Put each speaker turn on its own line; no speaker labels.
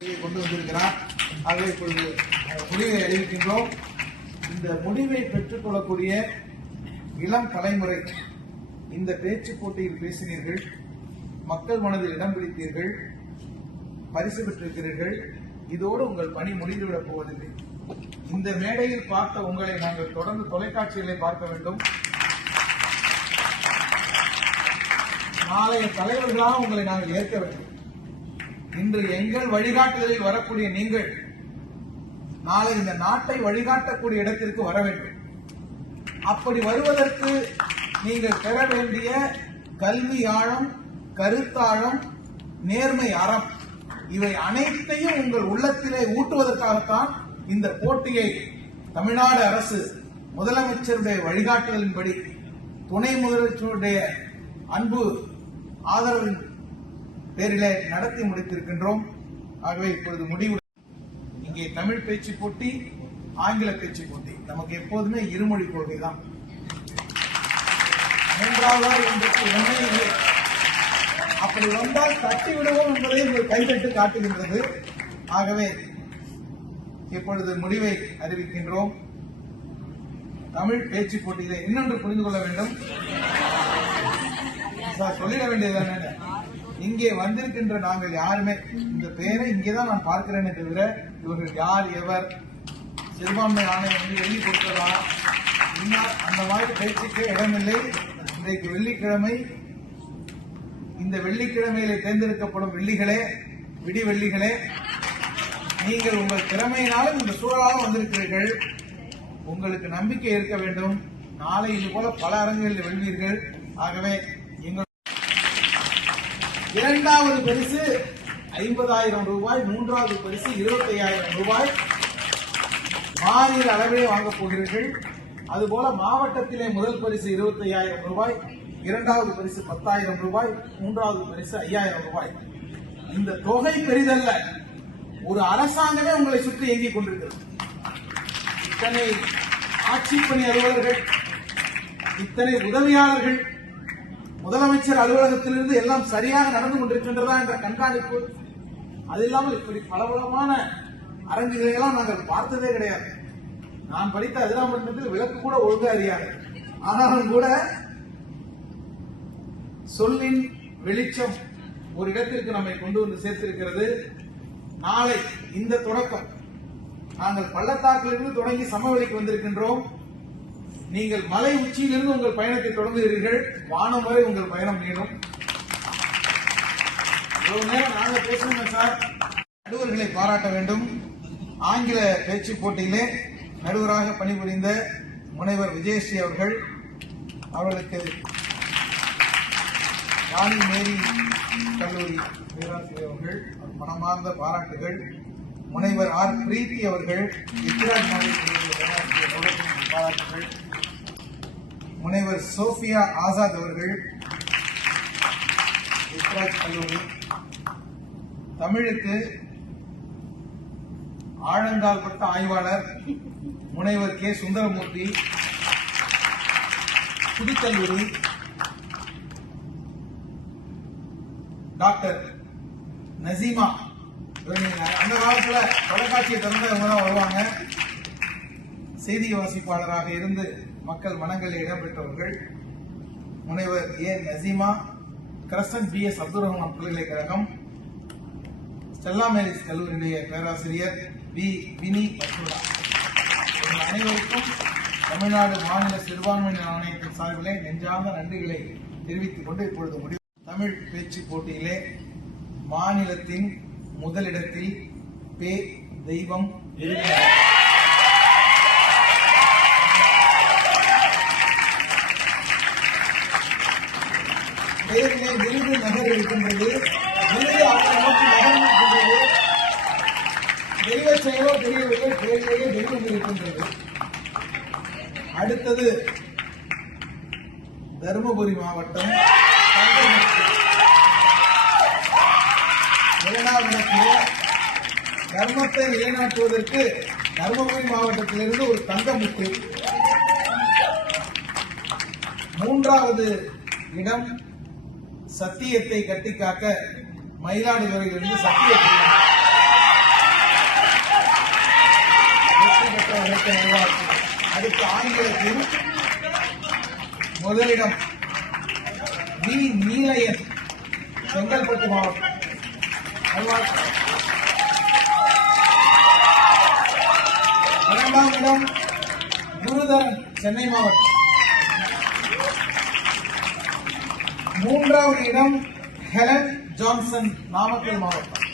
கொண்டு வந்திருக்கிறார். ஆகவே இப்பொழுது முடிவை அறிவிக்கின்றோம். இந்த முடிவை பெற்றுக்கொள்ளக்கூடிய இளம் தலைமுறை இந்த பேச்சு போட்டியில் பேசினீர்கள் மக்கள் மனதில் இடம் பிடித்தீர்கள் பரிசு பெற்றிருக்கிறீர்கள் இதோடு உங்கள் பணி முடிந்துவிடப் போவதில்லை. இந்த மேடையில் பார்த்த உங்களை நாங்கள் தொடர்ந்து தொலைக்காட்சிகளை பார்க்க வேண்டும். நாளைய தலைவர்களாக உங்களை நாங்கள் ஏற்க வேண்டும். இன்று எங்கள் வழிகாட்டுதலில் வரக்கூடிய நீங்கள் நாளை இந்த நாட்டை வழிகாட்டக்கூடிய இடத்திற்கு வர வேண்டும். அப்படி வருவதற்கு நீங்கள் பெற வேண்டிய கல்வி ஆழம் கருத்தாழம் நேர்மை அறம் இவை அனைத்தையும் உங்கள் உள்ளத்திலே ஊட்டுவதற்காகத்தான் இந்த போட்டியை தமிழ்நாடு அரசு முதலமைச்சருடைய வழிகாட்டுதலின்படி துணை முதலமைச்சருடைய அன்பு ஆதரவின் பேரிலே நடத்தி முடித்திருக்கின்றோம். ஆகவே இப்பொழுது முடிவு இங்கே தமிழ் பேச்சு போட்டி ஆங்கில பேச்சு போட்டி. நமக்கு எப்போதுமே இருமொழி கொள்கை தான். மூன்றாவதாக இன்றைக்கு அப்படி வந்தால் தட்டி விடுவோம் என்பதை உங்கள் கைதட்டு காட்டுகின்றது. ஆகவே இப்பொழுது முடிவை அறிவிக்கின்றோம். தமிழ் பேச்சு போட்டியிலே இன்னொன்று புரிந்து கொள்ள வேண்டும். சார் சொல்லிட வேண்டியது வேண்டியதுதானே இங்கே வந்திருக்கின்ற நாங்கள் யாருமே? இந்த பெயரை இங்கேதான் நான் பார்க்கிறேனே தவிர இவர்கள் யார் எவர்? சிறுபான்மை ஆணையம் வந்து எழுதி கொடுத்ததா? இன்னார் அந்த மாதிரி பேச்சுக்கு இடமில்லை. இன்றைக்கு வெள்ளிக்கிழமை. இந்த வெள்ளிக்கிழமையிலே தேர்ந்தெடுக்கப்படும் வெள்ளிகளே விடி வெள்ளிகளே நீங்கள் உங்கள் திறமையினாலும் இந்த சூழலாக வந்திருக்கிறீர்கள். உங்களுக்கு நம்பிக்கை இருக்க வேண்டும். நாளை இது போல பல அரங்குகளில் வெல்வீர்கள். ஆகவே இரண்டாவது பரிசு ஐம்பதாயிரம் ரூபாய் மூன்றாவது பரிசு இருபத்தி ஐயாயிரம் ரூபாய். மாநில அளவிலே வாங்கப் போகிறீர்கள். அதுபோல மாவட்டத்திலே முதல் பரிசு இருபத்தி ஐயாயிரம் ரூபாய் இரண்டாவது பரிசு பத்தாயிரம் ரூபாய் மூன்றாவது பரிசு ஐயாயிரம் ரூபாய். இந்த தொகை பெரிதல்ல. ஒரு அரசாங்கமே உங்களை சுற்றி இயங்கிக் கொண்டிருக்கிறது. இத்தனை ஆட்சிப்பணி அலுவலர்கள் இத்தனை உதவியாளர்கள் முதலமைச்சர் அலுவலகத்திலிருந்து எல்லாம் சரியாக நடந்து கொண்டிருக்கின்றதா என்ற கண்காணிப்பு அது இல்லாமல் இப்படி பலபலமான அரங்குகளை எல்லாம் நாங்கள் பார்த்ததே கிடையாது. நான் படித்த அதிராமன்றத்தில் விளக்கு கூட ஒழுங்கா அறியாது ஆனாலும் கூட சொல்லின் வெளிச்சம் ஒரு இடத்திற்கு நம்மை கொண்டு வந்து சேர்த்திருக்கிறது. நாளை இந்த தொடக்கம். நாங்கள் பள்ளத்தாக்கிலிருந்து தொடங்கி சமவெளிக்கு வந்திருக்கின்றோம். நீங்கள் மலை உச்சியிலிருந்து உங்கள் பயணத்தை தொடங்குகிறீர்கள். வானம் வரை உங்கள் பயணம் நீளும். இவ்வளவு நேரம் நாங்க பேசணுமே சார். நடுவர்களை பாராட்ட வேண்டும். ஆங்கில பேச்சு போட்டியிலே நடுவராக பணிபுரிந்த முனைவர் விஜயஸ்ரீ அவர்கள் அவர்களுக்கு ராணி மேரி கல்லூரி பேராசிரியர் அவர்கள் மனமார்ந்த பாராட்டுகள். முனைவர் ஆர். பிரீத்தி அவர்கள் இத்திராஜ் பாராட்டுகள். முனைவர் சோஃபியா ஆசாத் அவர்கள் கல்லூரி. தமிழுக்கு ஆழந்தால் பட்ட ஆய்வாளர் முனைவர் கே. சுந்தரமூர்த்தி. புதுக்கல்லூரி டாக்டர் நசீமா அந்த காலத்துல தொலைக்காட்சியை திறந்தவங்க தான் வருவாங்க. செய்தி வாசிப்பாளராக இருந்து மக்கள் மனங்களில் இடம்பெற்றவர்கள் முனைவர் A. Naseema Crescent B. S. Abdul Rahman பல்கலைக்கழகம் ஸ்டெல்லா மேரிஸ் கல்லூரியுடைய பேராசிரியர் பி வினி மசூடா அனைவருக்கும் தமிழ்நாடு மாநில சிறுபான்மையினர் ஆணையத்தின் சார்பிலே நெஞ்சார்ந்த நன்றிகளை தெரிவித்துக் கொண்டு இப்பொழுது முடிவு. தமிழ் பேச்சு போட்டியிலே மாநிலத்தின் முதலிடத்தில் பே தெய்வம் இருக்கிறார். பெயரிலே விருது நகர் இருக்கின்றது. விருது அவரை நோக்கி நகரம் இருக்கின்றது. தெய்வ செயலோ தெரியவில்லை பெயரிலேயே தெய்வம் இருக்கின்றது. அடுத்தது தருமபுரி மாவட்டம் தங்கமத்து. இரண்டாவது இடத்திலே தர்மத்தை நிலைநாட்டுவதற்கு தருமபுரி மாவட்டத்திலிருந்து ஒரு தங்கமுத்து. மூன்றாவது இடம் சத்தியத்தை கட்டி காக்க மயிலாடுதுறையிலிருந்து சத்தியத்தை அடுத்த ஆங்கிலத்தில் முதலிடம் வி நீலையன் செங்கல்பட்டு மாவட்டம். இரண்டாம் இடம் குருதரன் சென்னை மாவட்டம். மூன்றாவது இடம் ஹெலன் ஜான்சன் நாமக்கல் மாவட்டம்.